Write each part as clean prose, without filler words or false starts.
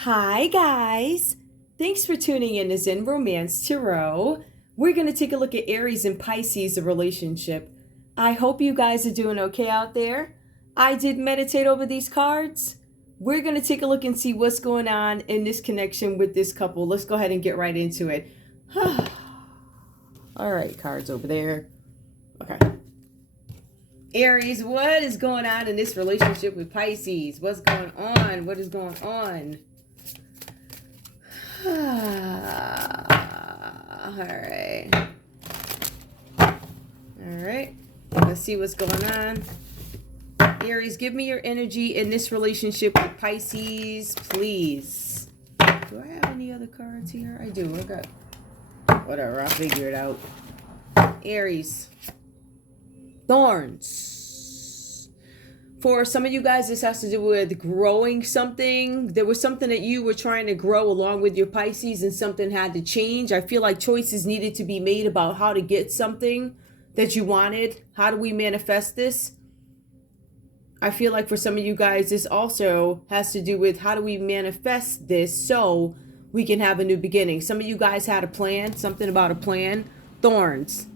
Hi, guys. Thanks for tuning in to Zen Romance Tarot. We're going to take a look at Aries and Pisces, the relationship. I hope you guys are doing okay out there. I did meditate over these cards. We're going to take a look and see what's going on in this connection with this couple. Let's go ahead and get right into it. All right, cards over there. Okay. Aries, what is going on in this relationship with Pisces? What's going on? What is going on? All right. All right. Let's see what's going on. Aries, give me your energy in this relationship with Pisces, please. Do I have any other cards here? I do. I got... Whatever. I'll figure it out. Aries. Thorns. For some of you guys, this has to do with growing something. There was something that you were trying to grow along with your Pisces and something had to change. I feel like choices needed to be made about how to get something that you wanted. How do we manifest this? I feel like for some of you guys, this also has to do with how do we manifest this so we can have a new beginning. Some of you guys had a plan, something about a plan. Thorns.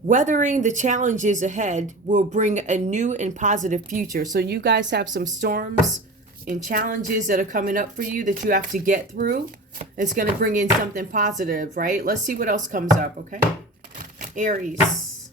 Weathering the challenges ahead will bring a new and positive future. So you guys have some storms and challenges that are coming up for you that you have to get through. It's going to bring in something positive, right? Let's see what else comes up, okay? Aries.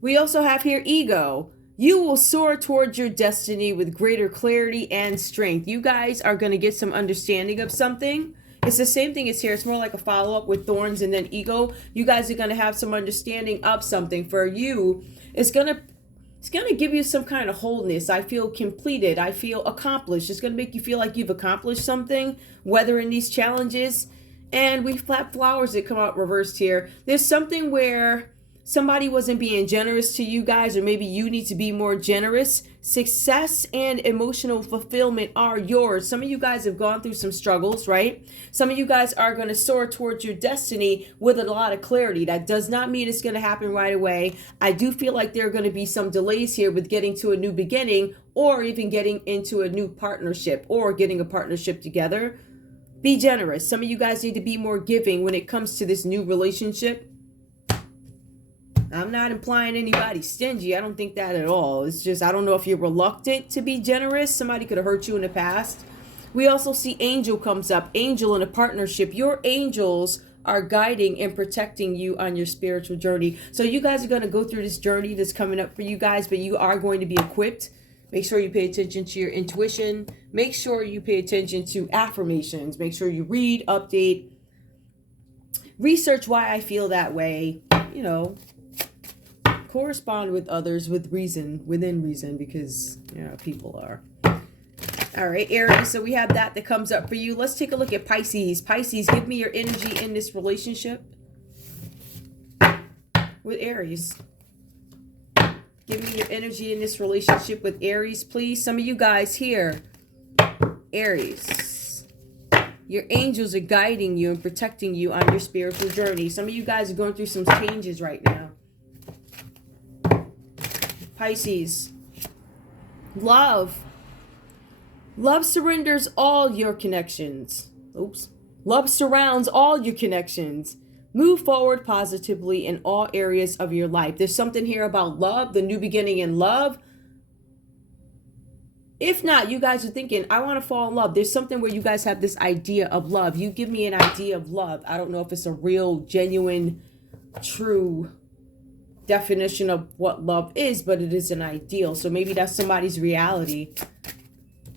We also have here ego. You will soar towards your destiny with greater clarity and strength. You guys are going to get some understanding of something. It's the same thing as here. It's more like a follow-up with thorns and then ego. You guys are going to have some understanding of something. For you, it's going to give you some kind of wholeness. I feel completed. I feel accomplished. It's going to make you feel like you've accomplished something, weathering these challenges. And we have flowers that come out reversed here. There's something where somebody wasn't being generous to you guys, or maybe you need to be more generous. Success and emotional fulfillment are yours. Some of you guys have gone through some struggles, right? Some of you guys are going to soar towards your destiny with a lot of clarity. That does not mean it's going to happen right away. I do feel like there are going to be some delays here with getting to a new beginning, or even getting into a new partnership, or getting a partnership together. Be generous. Some of you guys need to be more giving when it comes to this new relationship. I'm not implying anybody's stingy. I don't think that at all. It's just, I don't know if you're reluctant to be generous. Somebody could have hurt you in the past. We also see angel comes up. Angel in a partnership. Your angels are guiding and protecting you on your spiritual journey. So you guys are going to go through this journey that's coming up for you guys, but you are going to be equipped. Make sure you pay attention to your intuition. Make sure you pay attention to affirmations. Make sure you read, update, research why I feel that way. You know, correspond with others with reason, within reason, because, you know, people are. All right, Aries, so we have that comes up for you. Let's take a look at Pisces. Pisces, give me your energy in this relationship with Aries. Give me your energy in this relationship with Aries, please. Some of you guys here, Aries, your angels are guiding you and protecting you on your spiritual journey. Some of you guys are going through some changes right now. Pisces, love. Love surrenders all your connections. Love surrounds all your connections. Move forward positively in all areas of your life. There's something here about love, the new beginning in love. If not, you guys are thinking, I want to fall in love. There's something where you guys have this idea of love. You give me an idea of love. I don't know if it's a real, genuine, true definition of what love is, but it is an ideal. So maybe that's somebody's reality.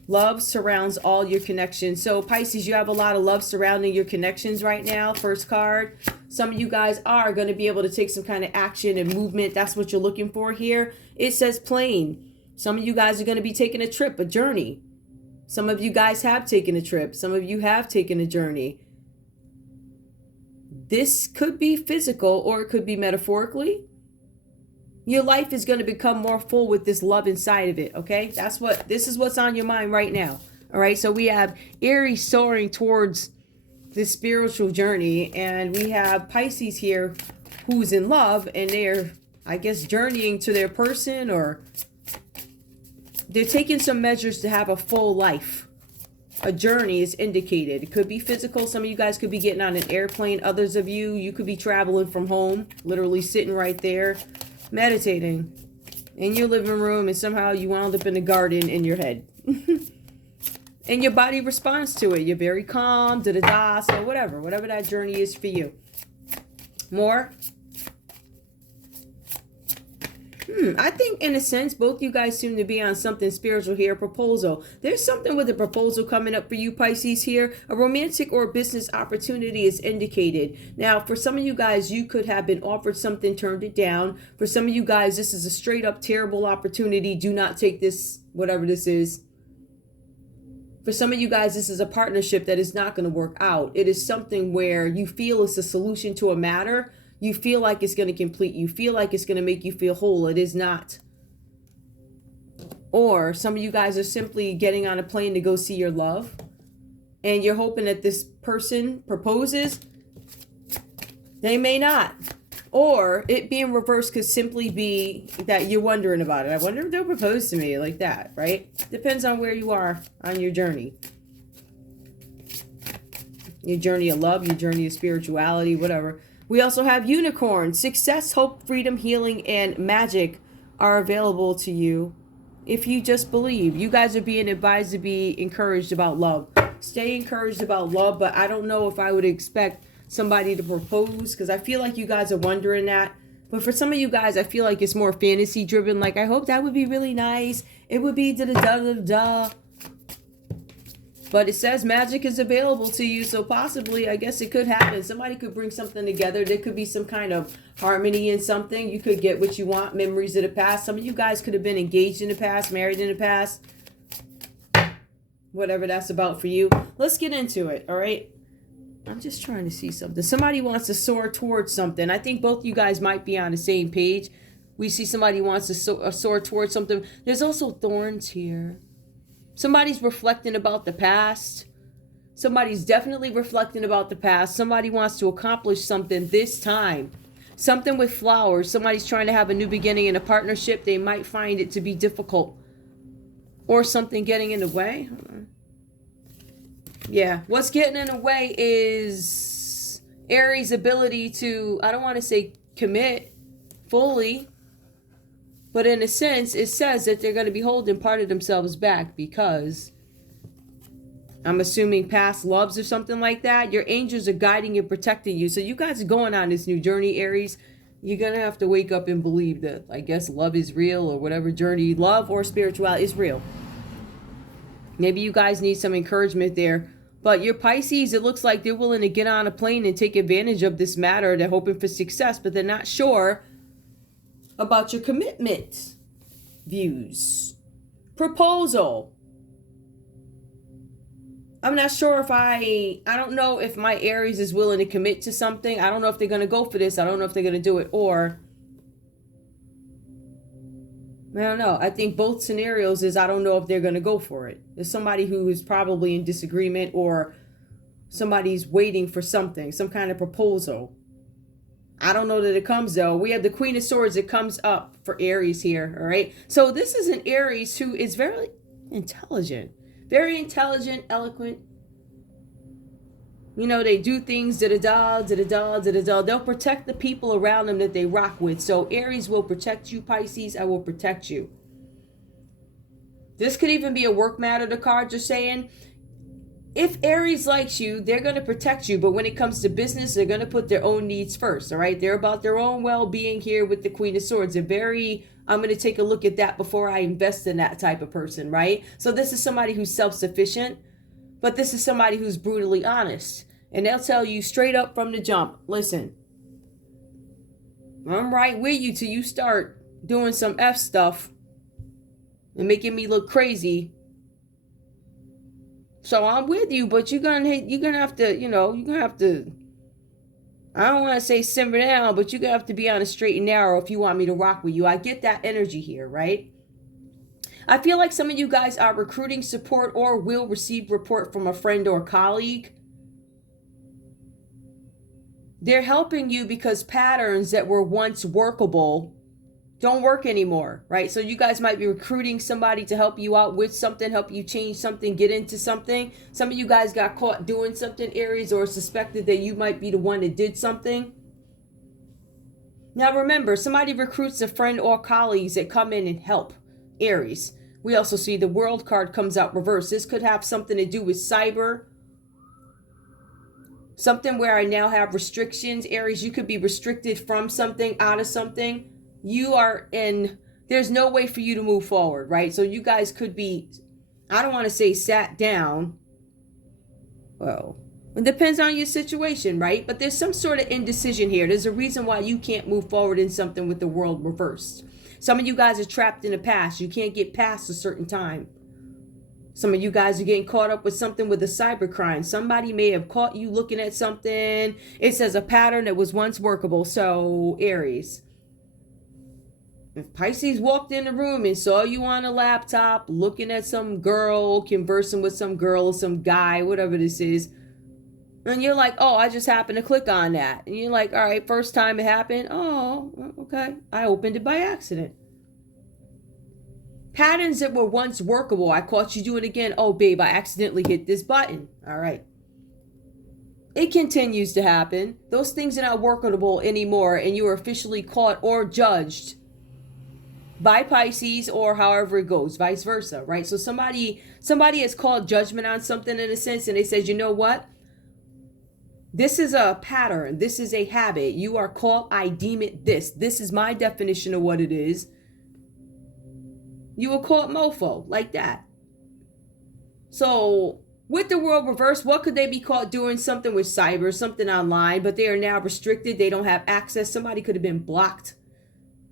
Love surrounds all your connections. So Pisces, you have a lot of love surrounding your connections right now. First card. Some of you guys are going to be able to take some kind of action and movement. That's what you're looking for here. It says plane. Some of you guys are going to be taking a trip, a journey. Some of you guys have taken a trip. Some of you have taken a journey. This could be physical, or it could be metaphorically. Your life is going to become more full with this love inside of it, okay? This is what's on your mind right now, all right? So we have Aries soaring towards this spiritual journey, and we have Pisces here who's in love, and they're, I guess, journeying to their person, or they're taking some measures to have a full life. A journey is indicated. It could be physical. Some of you guys could be getting on an airplane. Others of you, you could be traveling from home, literally sitting right there, meditating in your living room, and somehow you wound up in the garden in your head. And your body responds to it. You're very calm, so whatever that journey is for you. More? I think in a sense, both you guys seem to be on something spiritual here. Proposal. There's something with a proposal coming up for you, Pisces, here. A romantic or business opportunity is indicated. Now, for some of you guys, you could have been offered something, turned it down. For some of you guys, this is a straight up terrible opportunity. Do not take this, whatever this is. For some of you guys, this is a partnership that is not going to work out. It is something where you feel it's a solution to a matter. You feel like it's going to complete. You feel like it's going to make you feel whole. It is not. Or some of you guys are simply getting on a plane to go see your love. And you're hoping that this person proposes. They may not. Or it being reversed could simply be that you're wondering about it. I wonder if they'll propose to me like that, right? Depends on where you are on your journey. Your journey of love, your journey of spirituality, whatever. We also have unicorn. Success, hope, freedom, healing, and magic are available to you if you just believe. You guys are being advised to be encouraged about love. Stay encouraged about love, but I don't know if I would expect somebody to propose, because I feel like you guys are wondering that. But for some of you guys, I feel like it's more fantasy driven. Like, I hope that would be really nice. It would be da-da-da-da-da. But it says magic is available to you, so possibly, I guess it could happen. Somebody could bring something together. There could be some kind of harmony in something. You could get what you want, memories of the past. Some of you guys could have been engaged in the past, married in the past. Whatever that's about for you. Let's get into it, all right? I'm just trying to see something. Somebody wants to soar towards something. I think both you guys might be on the same page. We see somebody wants to soar towards something. There's also thorns here. Somebody's reflecting about the past. Somebody's definitely reflecting about the past. Somebody wants to accomplish something this time. Something with flowers. Somebody's trying to have a new beginning in a partnership. They might find it to be difficult. Or something getting in the way. Hold on. Yeah. What's getting in the way is Aries' ability to, I don't want to say commit fully. But in a sense, it says that they're going to be holding part of themselves back because I'm assuming past loves or something like that. Your angels are guiding and protecting you. So you guys are going on this new journey, Aries. You're going to have to wake up and believe that, I guess, love is real, or whatever journey, love or spirituality is real. Maybe you guys need some encouragement there. But your Pisces, it looks like they're willing to get on a plane and take advantage of this matter. They're hoping for success, but they're not sure about your commitment views. Proposal. I'm not sure if I don't know if my Aries is willing to commit to something. I don't know if they're going to go for this. I don't know if they're going to do it. Or, I don't know. I think both scenarios is I don't know if they're going to go for it. There's somebody who is probably in disagreement, or somebody's waiting for something, some kind of proposal. I don't know that it comes, though. We have the Queen of Swords that comes up for Aries here, all right? So this is an Aries who is very intelligent, eloquent. You know, they do things da-da-da, da-da-da, da-da-da. They'll protect the people around them that they rock with. So Aries will protect you, Pisces. I will protect you. This could even be a work matter, the cards are saying. If Aries likes you, they're going to protect you. But when it comes to business, they're going to put their own needs first. All right. They're about their own well-being here with the Queen of Swords. I'm going to take a look at that before I invest in that type of person. Right. So this is somebody who's self-sufficient, but this is somebody who's brutally honest. And they'll tell you straight up from the jump, listen, I'm right with you till you start doing some F stuff and making me look crazy. So I'm with you, but you're gonna have to, I don't want to say simmer down, but you're gonna have to be on a straight and narrow if you want me to rock with you. I get that energy here, right? I feel like some of you guys are recruiting support or will receive report from a friend or colleague. They're helping you because patterns that were once workable don't work anymore, right? So you guys might be recruiting somebody to help you out with something, help you change something, get into something. Some of you guys got caught doing something, Aries, or suspected that you might be the one that did something. Now remember, somebody recruits a friend or colleagues that come in and help, Aries. We also see the World card comes out reversed. This could have something to do with cyber. Something where I now have restrictions, Aries. You could be restricted from something, out of something. You are in, there's no way for you to move forward, right? So you guys could be, I don't want to say sat down. Well, it depends on your situation, right? But there's some sort of indecision here. There's a reason why you can't move forward in something with the world reversed. Some of you guys are trapped in the past. You can't get past a certain time. Some of you guys are getting caught up with something with a cybercrime. Somebody may have caught you looking at something. It says a pattern that was once workable. So, Aries, if Pisces walked in the room and saw you on a laptop, looking at some girl, conversing with some girl or some guy, whatever this is, and you're like, oh, I just happened to click on that. And you're like, all right, first time it happened. Oh, okay. I opened it by accident. Patterns that were once workable. I caught you doing it again. Oh, babe, I accidentally hit this button. All right. It continues to happen. Those things are not workable anymore, and you are officially caught or judged by Pisces, or however it goes, vice versa, right? So somebody has called judgment on something in a sense, and they said, you know what? This is a pattern. This is a habit. You are caught. I deem it this. This is my definition of what it is. You were caught mofo, like that. So with the world reversed, what could they be caught doing? Something with cyber, something online, but they are now restricted. They don't have access. Somebody could have been blocked.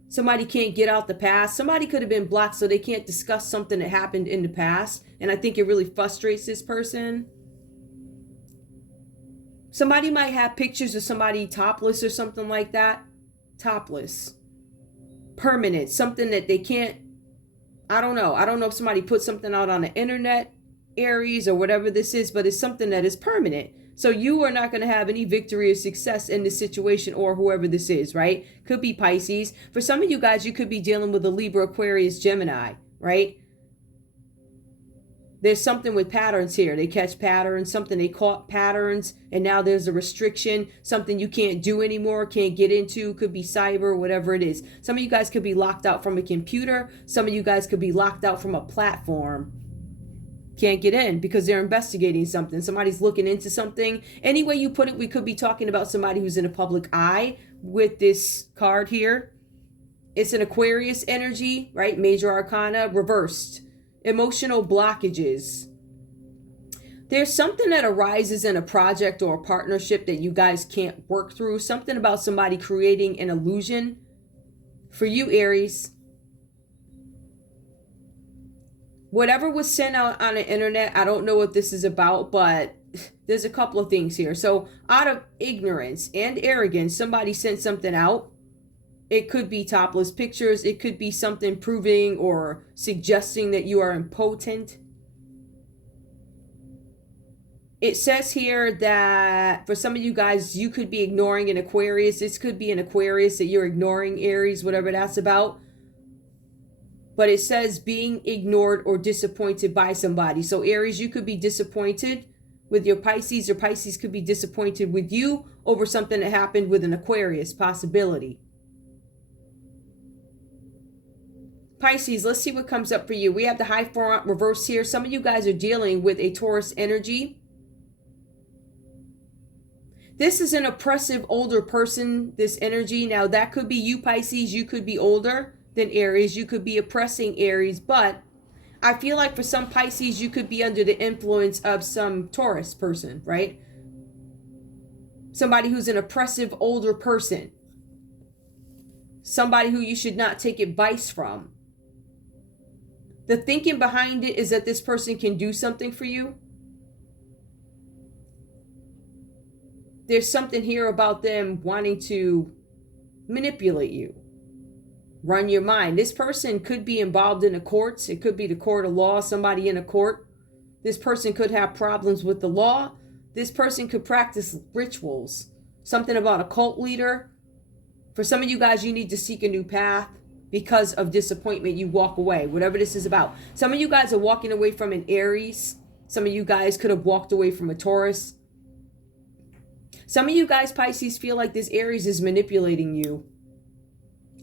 Somebody can't get out the past. Somebody could have been blocked so they can't discuss something that happened in the past. And I think it really frustrates this person. Somebody might have pictures of somebody topless or something like that. Topless. Permanent. Something that they can't, I don't know. I don't know if somebody put something out on the internet, Aries, or whatever this is, but it's something that is permanent. So you are not going to have any victory or success in this situation, or whoever this is, right? Could be Pisces. For some of you guys, you could be dealing with a Libra, Aquarius, Gemini, right? There's something with patterns here. They catch patterns, something they caught patterns, and now there's a restriction, something you can't do anymore, can't get into, could be cyber, whatever it is. Some of you guys could be locked out from a computer. Some of you guys could be locked out from a platform. Can't get in because they're investigating something. Somebody's looking into something. Any way you put it, we could be talking about somebody who's in a public eye with this card here. It's an Aquarius energy, right? Major Arcana, reversed. Emotional blockages. There's something that arises in a project or a partnership that you guys can't work through. Something about somebody creating an illusion. For you, Aries, whatever was sent out on the internet, I don't know what this is about, but there's a couple of things here. So out of ignorance and arrogance, somebody sent something out. It could be topless pictures. It could be something proving or suggesting that you are impotent. It says here that for some of you guys, you could be ignoring an Aquarius. This could be an Aquarius that you're ignoring, Aries, whatever that's about. But it says being ignored or disappointed by somebody. So Aries, you could be disappointed with your Pisces, or Pisces could be disappointed with you over something that happened with an Aquarius, possibility. Pisces, let's see what comes up for you. We have the high front reverse here. Some of you guys are dealing with a Taurus energy. This is an oppressive older person, this energy. Now that could be you, Pisces. You could be older than Aries. You could be oppressing Aries. But I feel like for some Pisces, you could be under the influence of some Taurus person, right? Somebody who's an oppressive older person. Somebody who you should not take advice from. The thinking behind it is that this person can do something for you. There's something here about them wanting to manipulate you, run your mind. This person could be involved in the courts. It could be the court of law, somebody in a court. This person could have problems with the law. This person could practice rituals. Something about a cult leader. For some of you guys, you need to seek a new path. because of disappointment, you walk away, whatever this is about. Some of you guys are walking away from an Aries. Some of you guys could have walked away from a Taurus. Some of you guys, Pisces, feel like this Aries is manipulating you.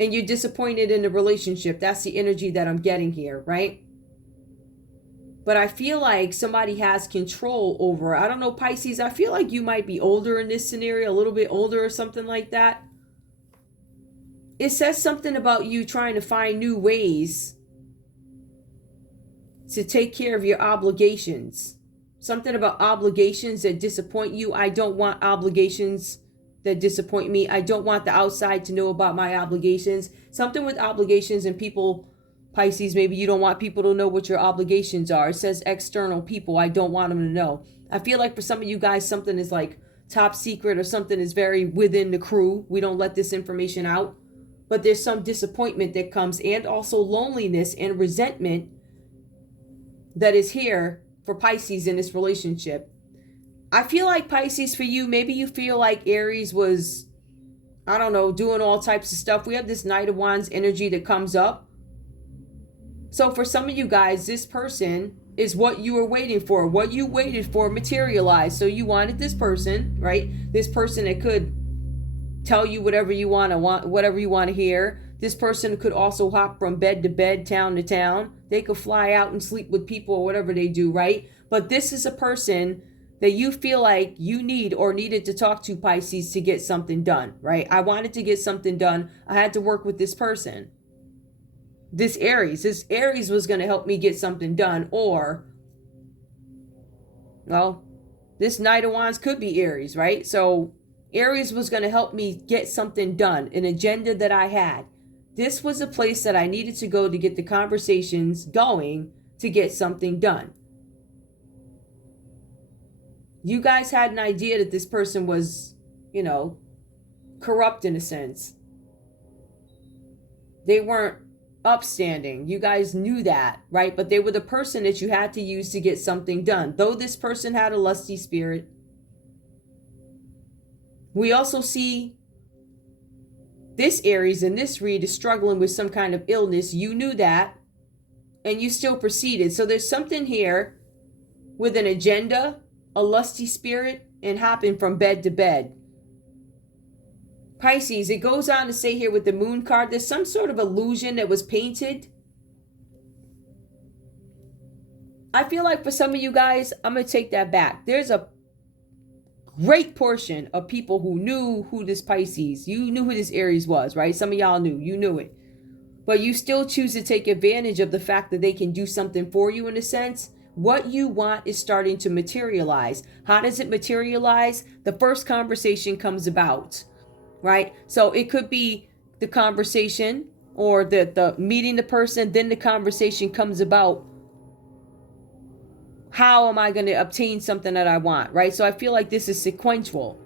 And you're disappointed in the relationship. That's the energy that I'm getting here, right? But I feel like somebody has control over, I don't know, Pisces, I feel like you might be older in this scenario, a little bit older or something like that. It says something about you trying to find new ways to take care of your obligations. Something about obligations that disappoint you. I don't want obligations that disappoint me. I don't want the outside to know about my obligations. Something with obligations and people, Pisces, maybe you don't want people to know what your obligations are. It says external people. I don't want them to know. I feel like for some of you guys, something is like top secret or something is very within the crew. We don't let this information out. But there's some disappointment that comes, and also loneliness and resentment that is here for Pisces in this relationship. I feel like Pisces, for you, maybe you feel like Aries was, I don't know, doing all types of stuff. We have this Knight of Wands energy that comes up. So for some of you guys, this person is what you were waiting for. What you waited for materialized. So you wanted this person, right? This person that could tell you whatever you want, whatever you want to hear. This person could also hop from bed to bed, town to town. They could fly out and sleep with people or whatever they do, right? But this is a person that you feel like you need or needed to talk to, Pisces, to get something done, right? I wanted to get something done. I had to work with this person. This Aries was going to help me get something done. Or, well, this Knight of Wands could be Aries, right? So Aries was going to help me get something done, an agenda that I had. This was a place that I needed to go to get the conversations going to get something done. You guys had an idea that this person was, corrupt in a sense. They weren't upstanding. You guys knew that, right? But they were the person that you had to use to get something done. Though this person had a lusty spirit, we also see this Aries in this read is struggling with some kind of illness. You knew that, and you still proceeded. So there's something here with an agenda, a lusty spirit, and hopping from bed to bed. Pisces, it goes on to say here with the Moon card, there's some sort of illusion that was painted. I feel like for some of you guys, I'm going to take that back. There's a great portion of people who knew who this Pisces, you knew who this Aries was, right? Some of y'all knew, you knew it. But you still choose to take advantage of the fact that they can do something for you in a sense. What you want is starting to materialize. How does it materialize? The first conversation comes about, right? So it could be the conversation or the meeting the person, then the conversation comes about. How am I going to obtain something that I want, right? So I feel like this is sequential.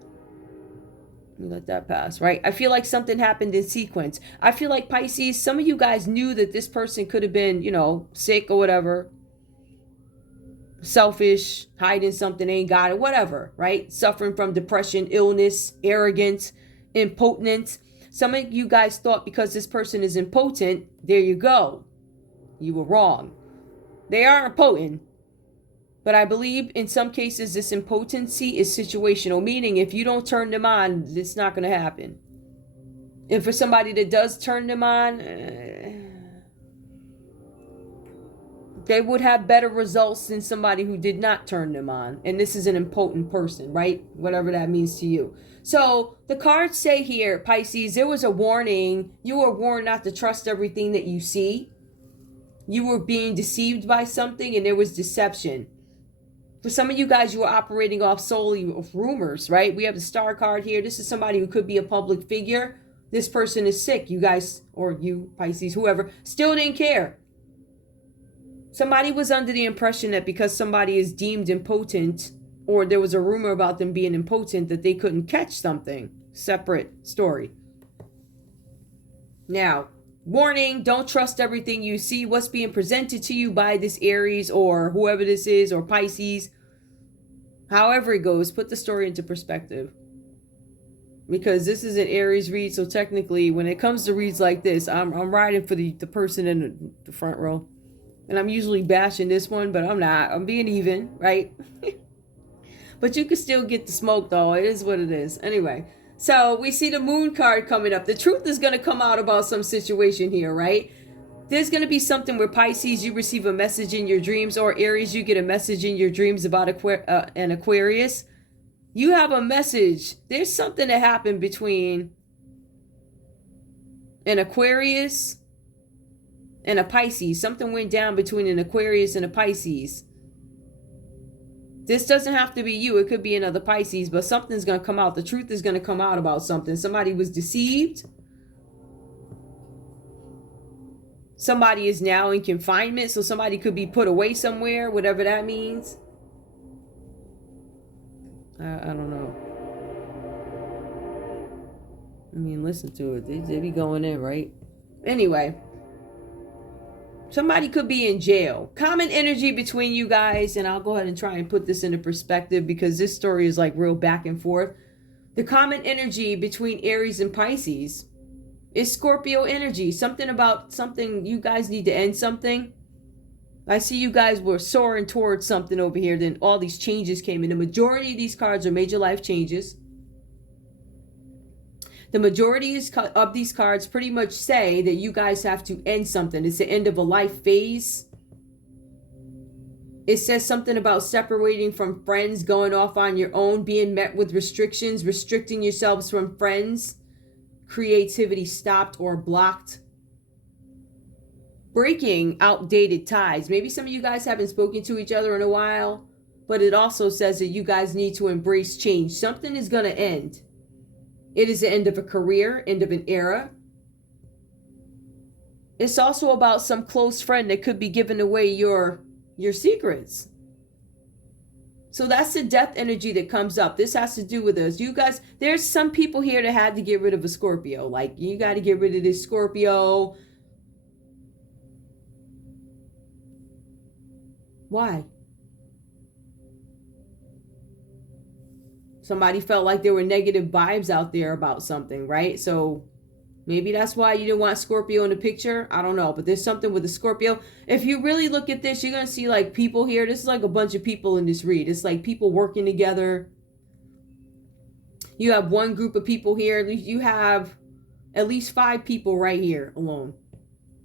Let me let that pass, right? I feel like something happened in sequence. I feel like Pisces, some of you guys knew that this person could have been, sick or whatever. Selfish, hiding something, ain't got it, whatever, right? Suffering from depression, illness, arrogance, impotence. Some of you guys thought because this person is impotent, there you go. You were wrong. They are impotent. But I believe in some cases this impotency is situational, meaning if you don't turn them on, it's not going to happen. And for somebody that does turn them on, they would have better results than somebody who did not turn them on. And this is an impotent person, right? Whatever that means to you. So the cards say here, Pisces, there was a warning. You were warned not to trust everything that you see. You were being deceived by something and there was deception. For some of you guys, you were operating off solely of rumors, right? We have the Star card here. This is somebody who could be a public figure. This person is sick. You guys, or you, Pisces, whoever, still didn't care. Somebody was under the impression that because somebody is deemed impotent, or there was a rumor about them being impotent, that they couldn't catch something. Separate story. Now, warning, don't trust everything you see. What's being presented to you by this Aries or whoever this is, or Pisces. However it goes, put the story into perspective. because this is an Aries read. So technically, when it comes to reads like this, I'm riding for the person in the front row. And I'm usually bashing this one, but I'm not. I'm being even, right? But you can still get the smoke, though. It is what it is. Anyway, so we see the moon card coming up. The truth is going to come out about some situation here, right? There's going to be something where Pisces, you receive a message in your dreams, or Aries, you get a message in your dreams about an Aquarius. You have a message. There's something that happened between an Aquarius and a Pisces. Something went down between an Aquarius and a Pisces. This doesn't have to be you. It could be another Pisces, but something's going to come out. The truth is going to come out about something. Somebody was deceived. Somebody is now in confinement, so somebody could be put away somewhere, whatever that means. I don't know. I mean, listen to it. They be going in, right? Anyway. Somebody could be in jail. Common energy between you guys, and I'll go ahead and try and put this into perspective because this story is like real back and forth. The common energy between Aries and Pisces is Scorpio energy. Something about something, you guys need to end something. I see you guys were soaring towards something over here. Then all these changes came in. The majority of these cards are major life changes. The majority of these cards pretty much say that you guys have to end something. It's the end of a life phase. It says something about separating from friends, going off on your own, being met with restrictions, restricting yourselves from friends, creativity stopped or blocked. Breaking outdated ties. Maybe some of you guys haven't spoken to each other in a while, but it also says that you guys need to embrace change. Something is going to end. It is the end of a career, end of an era. It's also about some close friend that could be giving away your secrets. So that's the death energy that comes up. This has to do with us. You guys, there's some people here that had to get rid of a Scorpio. Like, you got to get rid of this Scorpio. Why? Somebody felt like there were negative vibes out there about something, right? So maybe that's why you didn't want Scorpio in the picture. I don't know. But there's something with the Scorpio. If you really look at this, you're going to see like people here. This is like a bunch of people in this read. It's like people working together. You have one group of people here. You have at least 5 people right here alone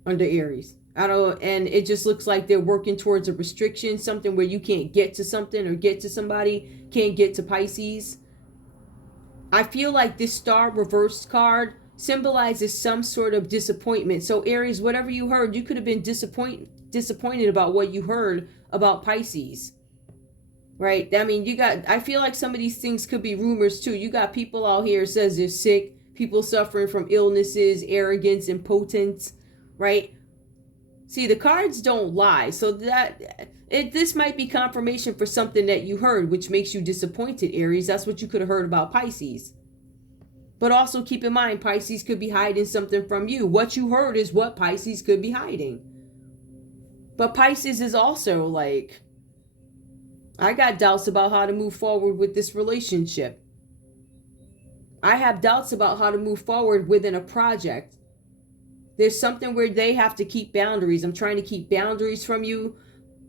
under Aries. And it just looks like they're working towards a restriction, something where you can't get to something or get to somebody, can't get to Pisces. I feel like this star reversed card symbolizes some sort of disappointment. So Aries, whatever you heard, you could have been disappointed about what you heard about Pisces. Right? I mean, I feel like some of these things could be rumors too. You got people out here says they're sick, people suffering from illnesses, arrogance, impotence, right? See, the cards don't lie. So this might be confirmation for something that you heard, which makes you disappointed, Aries. That's what you could have heard about Pisces. But also keep in mind, Pisces could be hiding something from you. What you heard is what Pisces could be hiding. But Pisces is also like, I got doubts about how to move forward with this relationship. I have doubts about how to move forward within a project. There's something where they have to keep boundaries. I'm trying to keep boundaries from you.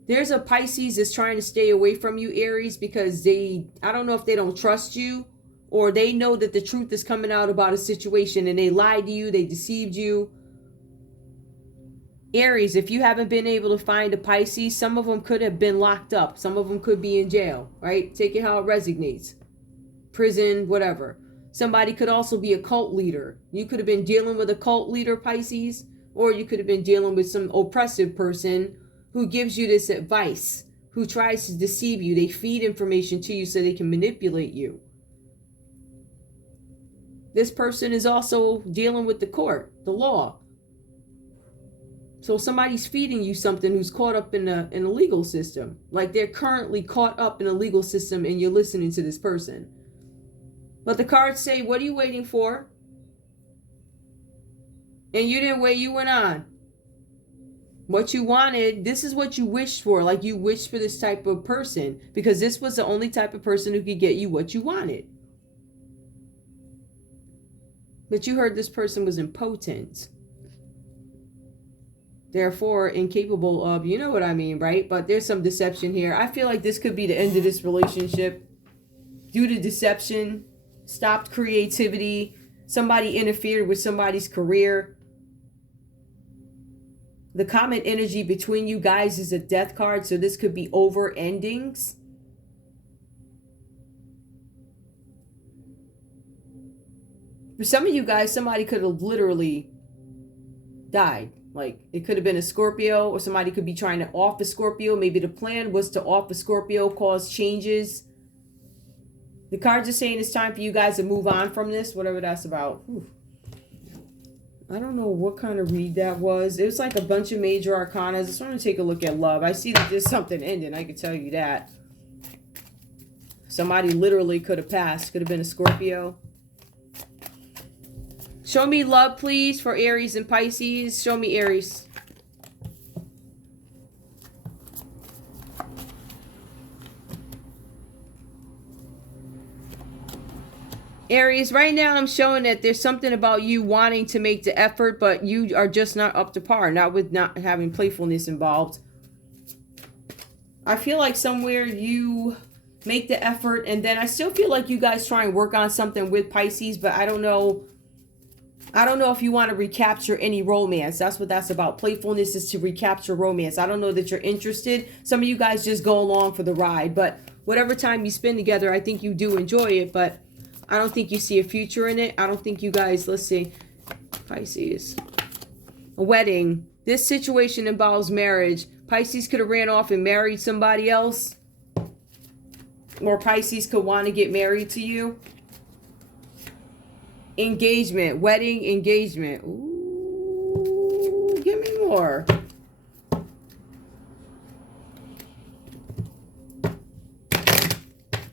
There's a Pisces that's trying to stay away from you, Aries, because I don't know if they don't trust you or they know that the truth is coming out about a situation and they lied to you, they deceived you. Aries, if you haven't been able to find a Pisces, some of them could have been locked up. Some of them could be in jail, right? Take it how it resonates. Prison, whatever. Somebody could also be a cult leader. You could have been dealing with a cult leader, Pisces, or you could have been dealing with some oppressive person who gives you this advice, who tries to deceive you. They feed information to you so they can manipulate you. This person is also dealing with the court, the law. So somebody's feeding you something who's caught up in a legal system. Like they're currently caught up in a legal system and you're listening to this person. But the cards say, what are you waiting for? And you didn't wait, you went on. What you wanted, this is what you wished for. Like you wished for this type of person. Because this was the only type of person who could get you what you wanted. But you heard this person was impotent. Therefore, incapable of, you know what I mean, right? But there's some deception here. I feel like this could be the end of this relationship. Due to deception, stopped creativity, somebody interfered with somebody's career. The common energy between you guys is a death card, so this could be over endings. For some of you guys, somebody could have literally died. Like, it could have been a Scorpio, or somebody could be trying to off a Scorpio. Maybe the plan was to off a Scorpio, cause changes. The cards are saying it's time for you guys to move on from this, whatever that's about. Whew. I don't know what kind of read that was. It was like a bunch of major arcana. I just want to take a look at love. I see that there's something ending. I can tell you that. Somebody literally could have passed. Could have been a Scorpio. Show me love, please, for Aries and Pisces. Show me Aries. Aries, right now I'm showing that there's something about you wanting to make the effort, but you are just not up to par. Not with not having playfulness involved. I feel like somewhere you make the effort, and then I still feel like you guys try and work on something with Pisces, but I don't know. I don't know if you want to recapture any romance. That's what that's about. Playfulness is to recapture romance. I don't know that you're interested. Some of you guys just go along for the ride. But whatever time you spend together, I think you do enjoy it. But I don't think you see a future in it. I don't think you guys, let's see. Pisces. A wedding. This situation involves marriage. Pisces could have ran off and married somebody else. Or Pisces could want to get married to you. Engagement, wedding engagement. Ooh, give me more.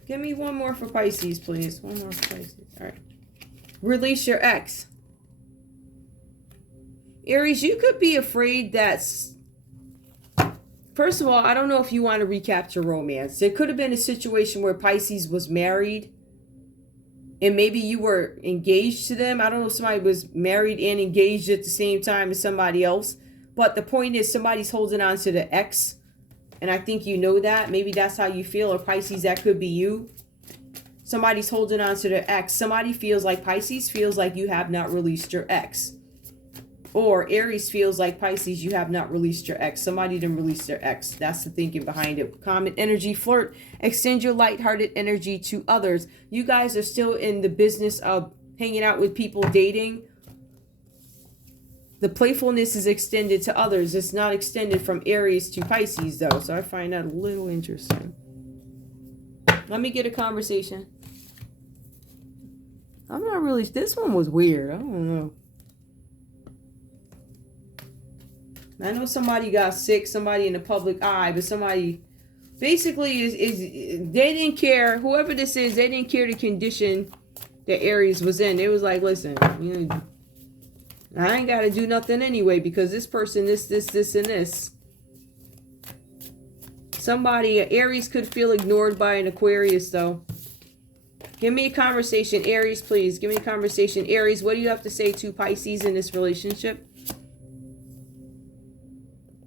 Give me one more for Pisces, please. One more for Pisces. All right. Release your ex. Aries, you could be afraid that... First of all, I don't know if you want to recapture romance. There could have been a situation where Pisces was married. And maybe you were engaged to them. I don't know if somebody was married and engaged at the same time as somebody else. But the point is somebody's holding on to the ex. And I think you know that. Maybe that's how you feel. Or Pisces, that could be you. Somebody's holding on to their ex. Somebody feels like Pisces feels like you have not released your ex. Or Aries feels like Pisces, you have not released your ex. Somebody didn't release their ex. That's the thinking behind it. Common energy, flirt. Extend your lighthearted energy to others. You guys are still in the business of hanging out with people, dating. The playfulness is extended to others. It's not extended from Aries to Pisces, though. So I find that a little interesting. Let me get a conversation. I'm not really... This one was weird. I don't know. I know somebody got sick, somebody in the public eye, but somebody basically is they didn't care, whoever this is, they didn't care the condition that Aries was in. It was like, listen, you know, I ain't got to do nothing anyway because this person, this, and this. Somebody, Aries could feel ignored by an Aquarius, though. Give me a conversation, Aries, please. Give me a conversation. Aries, what do you have to say to Pisces in this relationship?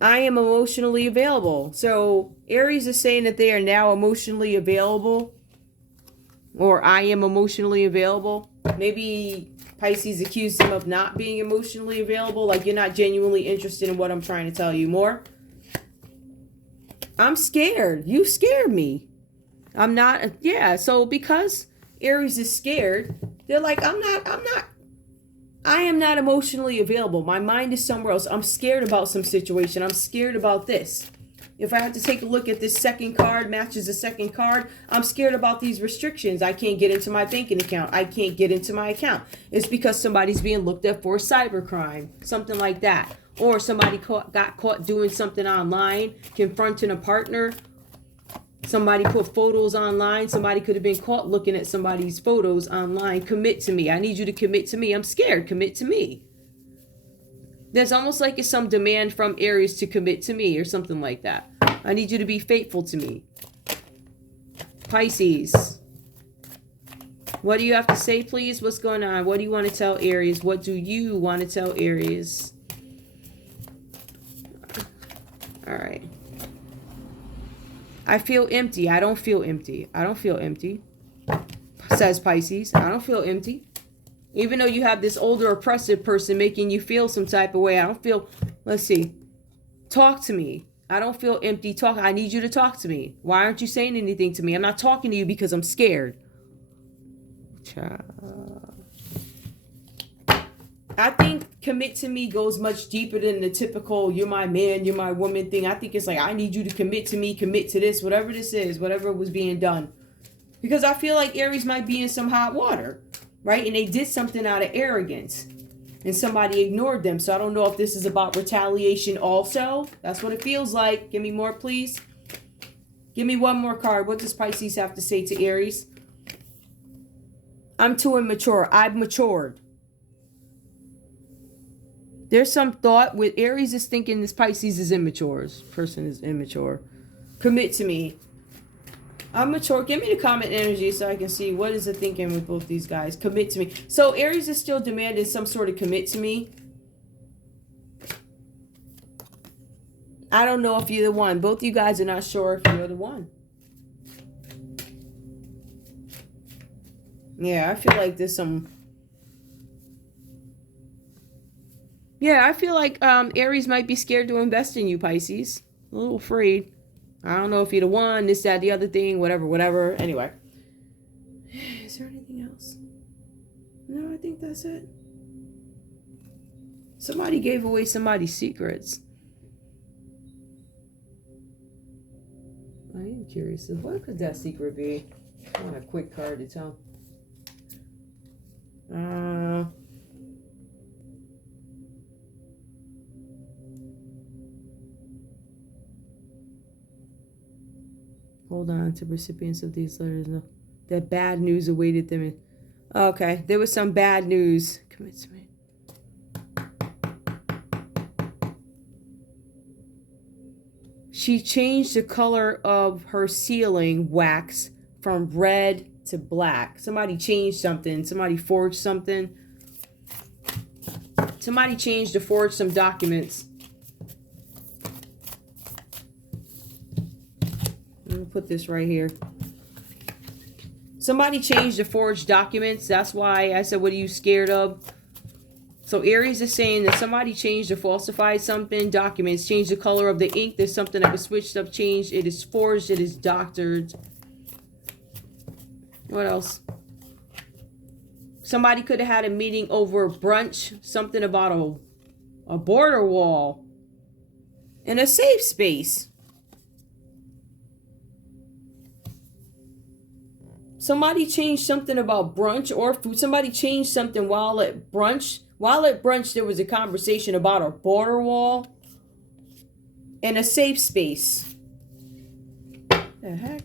I am emotionally available. So Aries is saying that they are now emotionally available. Or I am emotionally available. Maybe Pisces accused them of not being emotionally available. Like you're not genuinely interested in what I'm trying to tell you more. I'm scared. You scared me. I'm not. Yeah. So because Aries is scared, they're like, I am not emotionally available. My mind is somewhere else. I'm scared about some situation. I'm scared about this. If I have to take a look at this second card, matches the second card, I'm scared about these restrictions. I can't get into my banking account. I can't get into my account. It's because somebody's being looked at for cybercrime, something like that. Or somebody got caught doing something online, confronting a partner. Somebody put photos online. Somebody could have been caught looking at somebody's photos online. Commit to me. I need you to commit to me. I'm scared. Commit to me. There's almost like it's some demand from Aries to commit to me or something like that. I need you to be faithful to me. Pisces. What do you have to say, please? What's going on? What do you want to tell Aries? What do you want to tell Aries? All right. I feel empty. I don't feel empty. I don't feel empty, says Pisces. I don't feel empty. Even though you have this older oppressive person making you feel some type of way, I don't feel, let's see. Talk to me. I don't feel empty. I need you to talk to me. Why aren't you saying anything to me? I'm not talking to you because I'm scared. I think commit to me goes much deeper than the typical you're my man, you're my woman thing. I think it's like I need you to commit to me, commit to this, whatever this is, whatever was being done. Because I feel like Aries might be in some hot water, right? And they did something out of arrogance and somebody ignored them. So I don't know if this is about retaliation also. That's what it feels like. Give me more, please. Give me one more card. What does Pisces have to say to Aries? I'm too immature. I've matured. There's some thought with Aries is thinking this Pisces is immature. This person is immature. Commit to me. I'm mature. Give me the comment energy so I can see what is the thinking with both these guys. Commit to me. So Aries is still demanding some sort of commit to me. I don't know if you're the one. Both you guys are not sure if you're the one. Yeah, I feel like there's some... Yeah, I feel like Aries might be scared to invest in you, Pisces. A little afraid. I don't know if you're the one, this, that, the other thing, whatever. Anyway. Is there anything else? No, I think that's it. Somebody gave away somebody's secrets. I am curious. What could that secret be? I want a quick card to tell. Hold on to recipients of these letters. No, that bad news awaited them. Okay, there was some bad news. Commit to me. She changed the color of her sealing wax from red to black. Somebody changed something. Somebody forged something. Somebody changed to forge some documents. Let me put this right here. Somebody changed the forged documents. That's why I said, what are you scared of? So Aries is saying that somebody changed or falsified something. Documents, changed the color of the ink. There's something that was switched up, changed. It is forged. It is doctored. What else? Somebody could have had a meeting over brunch. Something about a border wall. In a safe space. Somebody changed something about brunch or food. Somebody changed something while at brunch. While at brunch, there was a conversation about a border wall in a safe space. The heck?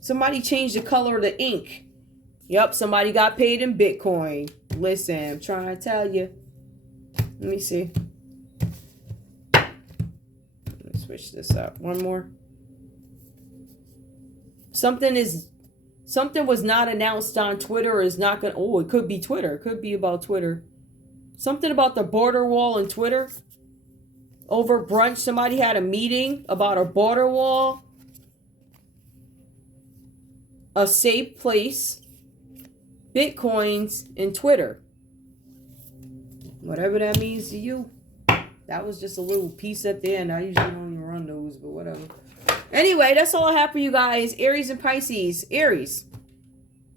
Somebody changed the color of the ink. Yep, somebody got paid in Bitcoin. Listen, I'm trying to tell you. Let me see. Let me switch this up. One more. Something was not announced on Twitter or is not going to... Oh, it could be Twitter. It could be about Twitter. Something about the border wall on Twitter. Over brunch, somebody had a meeting about a border wall. A safe place. Bitcoins and Twitter. Whatever that means to you. That was just a little piece at the end. I usually don't even run those, but whatever. Anyway, that's all I have for you guys. Aries and Pisces. Aries.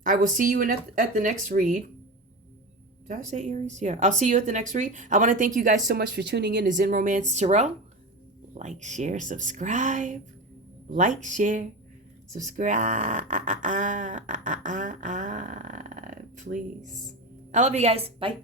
I will see you at the next read. Did I say Aries? Yeah. I'll see you at the next read. I want to thank you guys so much for tuning in to Zen Romance Tarot. Like, share, subscribe. Like, share, subscribe. Please. I love you guys. Bye.